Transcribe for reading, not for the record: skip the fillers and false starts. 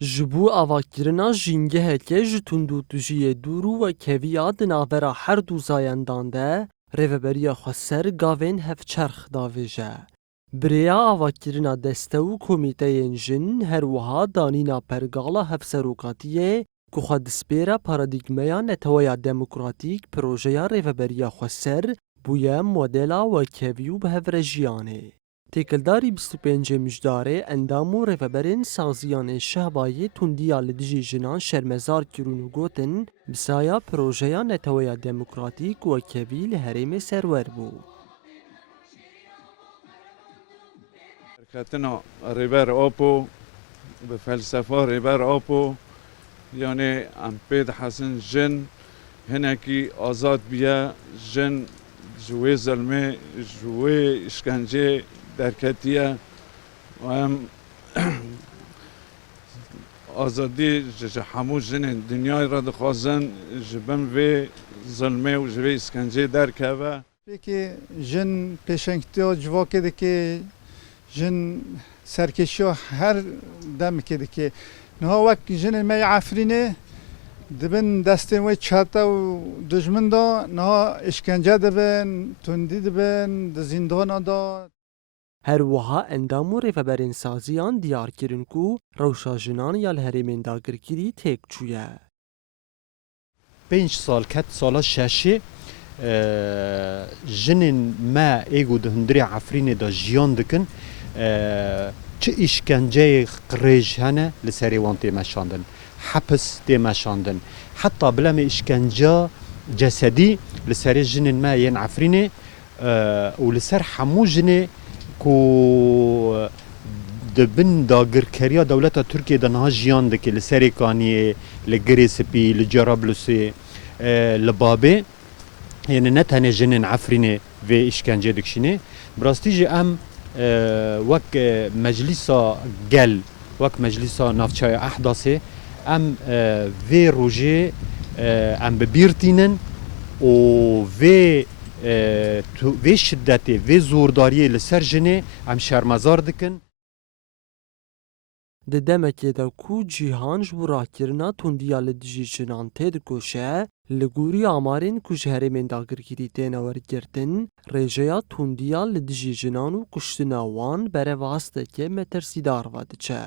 جبو آواکرنا جینگهکه جتوندو تجیه دورو و کهویا دناورا هر دو زایندان ده ریوبریا خسر گاوین هفچرخ داویجه. بریا آواکرنا دسته و کمیته جن هر وها دانینا پرگالا هفسروکاتیه که خود سپیره پارادیگمیا نتویا دموکراتیک پروژه ریوبریا خسر بویا مدلا و کهویو به هفرجیانه. تێکەلداری 25 مژدارێ ئەندام و ڕێڤەبەرên سازیانê şehbayê tundiya li dijî jinan şermezar kirûn û gotin bisaya projeya Netewaya Demokratîk û Kevî li herêmê serwer bû. Ketino rêber Apo bi felsefa rêber Apo yanê em pê dihezin jin hinekî azad biye jin ji wê zelmê ji wê işkencê derketiye û em azadî ji hemû jinên dinyayê re dixwazin ji bin vê zilmê û ji vê işkencê derkeve. Peki jin pêşengtiya civakê dike jin serkeşiya her demekê dike niha wek jinên me yê Efrînê dibin destên wê çata û dijmin da niha işkence dibin, tundî dibin, di zîndana da. Her wiha endam û rêveberên saziyan diyar kirin ku rewşa jinan ya li herêmên dagirkirî têk çûye. 5 sal ket sala şeşê jinên me êgo di hundirê Efrînê de jiyan dikin çi îşkenceyê qirêj hene li serê wan tê meşandin, hepis tê meşandin, heta bilemê îşkenca cesedî li serê jinên me yên Efrînê û li ser hemû jinê ku di bin dagirkeriya dewleta Tirkiye de niha jiyan dike li serê Kaniyê, li Girê Spî, li Cerablusê, li Babê yani ne tenê jinên Efrînê vê işkencê dikişînê. Bi rastî jî em wek meclîsa gel, wek meclîsa navçeya Ehdasê em vê rojê em bibîrtînin û vê şiddetê, vê zordariyê li ser jinê em şermezar dikin. Di demekê de ku cîhan ji bo rahkirina tundiya li dijî jinan tê dikoşe, li gorî amarên ku ji herêmên dagirkirî têne wergirtin, rêjeya tundiya li dijî jinan û kuştina wan berevasteke metirsîdar ve diçe.